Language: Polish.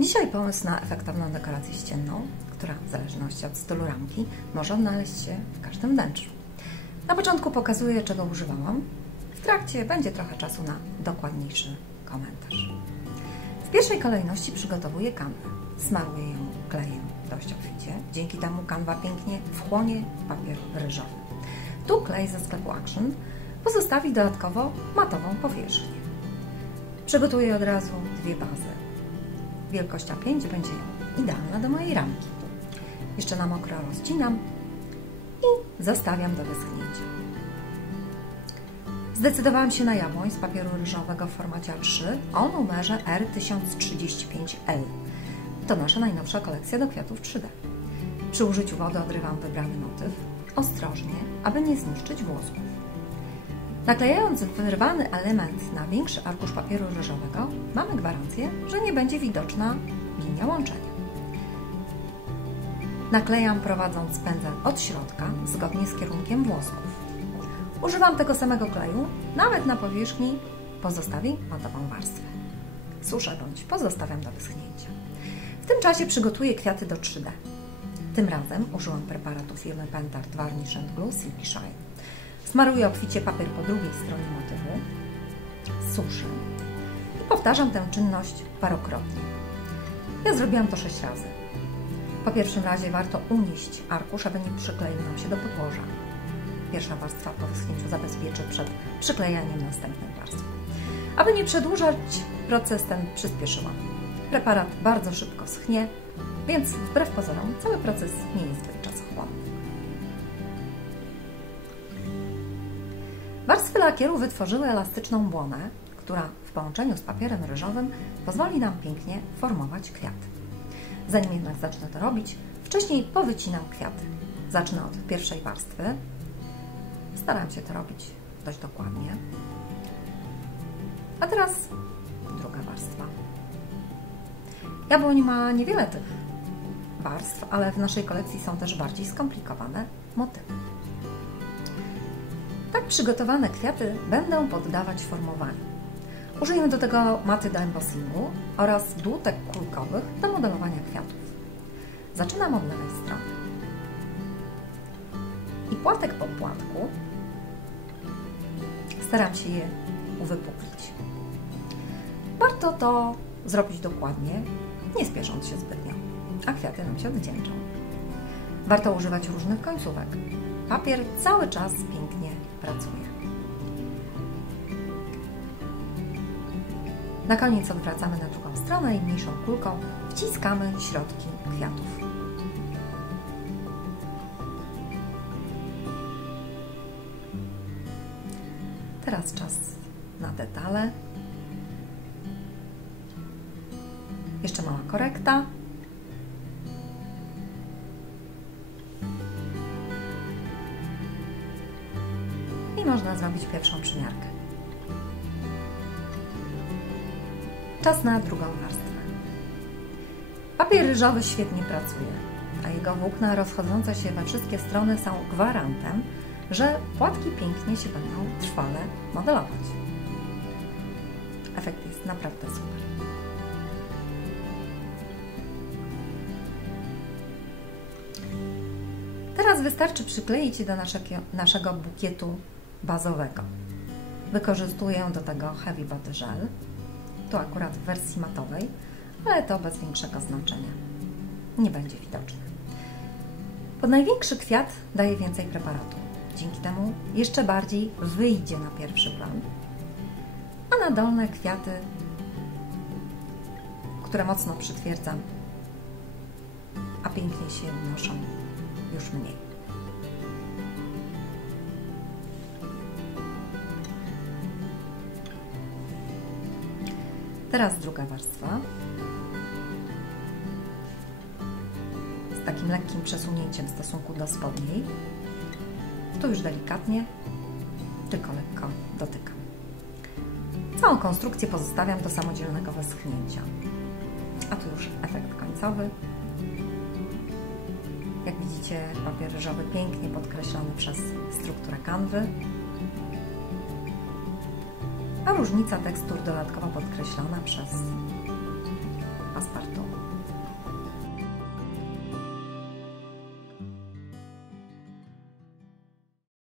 Dzisiaj pomysł na efektowną dekorację ścienną, która w zależności od stylu ramki może odnaleźć się w każdym wnętrzu. Na początku pokazuję, czego używałam. W trakcie będzie trochę czasu na dokładniejszy komentarz. W pierwszej kolejności przygotowuję kanwę. Smaruję ją klejem dość obficie. Dzięki temu kanwa pięknie wchłonie papier ryżowy. Tu klej ze sklepu Action pozostawi dodatkowo matową powierzchnię. Przygotuję od razu dwie bazy. Wielkość A5 będzie idealna do mojej ramki. Jeszcze na mokro rozcinam i zostawiam do wyschnięcia. Zdecydowałam się na jabłoń z papieru ryżowego w formacie A3 o numerze R1035L. To nasza najnowsza kolekcja do kwiatów 3D. Przy użyciu wody odrywam wybrany motyw ostrożnie, aby nie zniszczyć włosków. Naklejając wyrwany element na większy arkusz papieru ryżowego, mamy gwarancję, że nie będzie widoczna linia łączenia. Naklejam prowadząc pędzel od środka, zgodnie z kierunkiem włosków. Używam tego samego kleju, nawet na powierzchni pozostawi matową warstwę. Suszę bądź pozostawiam do wyschnięcia. W tym czasie przygotuję kwiaty do 3D. Tym razem użyłam preparatu firmy Pentart Varnish & Glue Silky Shine. Smaruję obficie papier po drugiej stronie motywu, suszę i powtarzam tę czynność parokrotnie. Ja zrobiłam to 6 razy. Po pierwszym razie warto unieść arkusz, aby nie przykleił nam się do podłoża. Pierwsza warstwa po wyschnięciu zabezpieczy przed przyklejaniem następnej warstwy. Aby nie przedłużać, proces ten przyspieszyłam. Preparat bardzo szybko schnie, więc wbrew pozorom cały proces nie jest zbyt czasochłonny. Warstwy lakieru wytworzyły elastyczną błonę, która w połączeniu z papierem ryżowym pozwoli nam pięknie formować kwiaty. Zanim jednak zacznę to robić, wcześniej powycinam kwiaty. Zacznę od pierwszej warstwy. Staram się to robić dość dokładnie. A teraz druga warstwa. Jabłoń ma niewiele tych warstw, ale w naszej kolekcji są też bardziej skomplikowane motywy. Tak przygotowane kwiaty będę poddawać formowaniu. Użyję do tego maty do embossingu oraz dłutek kulkowych do modelowania kwiatów. Zaczynam od lewej strony. I płatek po płatku staram się je uwypuklić. Warto to zrobić dokładnie, nie spiesząc się zbytnio, a kwiaty nam się odwdzięczą. Warto używać różnych końcówek. Papier cały czas pięknie pracuje. Na koniec odwracamy na drugą stronę i mniejszą kulką wciskamy środki kwiatów. Teraz czas na detale. Jeszcze mała korekta. I można zrobić pierwszą przymiarkę. Czas na drugą warstwę. Papier ryżowy świetnie pracuje, a jego włókna rozchodzące się we wszystkie strony są gwarantem, że płatki pięknie się będą trwale modelować. Efekt jest naprawdę super. Teraz wystarczy przykleić je do naszego bukietu bazowego. Wykorzystuję do tego Heavy Body Gel, tu akurat w wersji matowej, ale to bez większego znaczenia. Nie będzie widoczne. Pod największy kwiat daję więcej preparatu. Dzięki temu jeszcze bardziej wyjdzie na pierwszy plan, a na dolne kwiaty, które mocno przytwierdzam, a pięknie się unoszą, już mniej. Teraz druga warstwa. Z takim lekkim przesunięciem w stosunku do spodniej. Tu już delikatnie, tylko lekko dotykam. Całą konstrukcję pozostawiam do samodzielnego wyschnięcia. A tu już efekt końcowy. Jak widzicie, papier ryżowy pięknie podkreślony przez strukturę kanwy, a różnica tekstur dodatkowo podkreślona przez passepartout.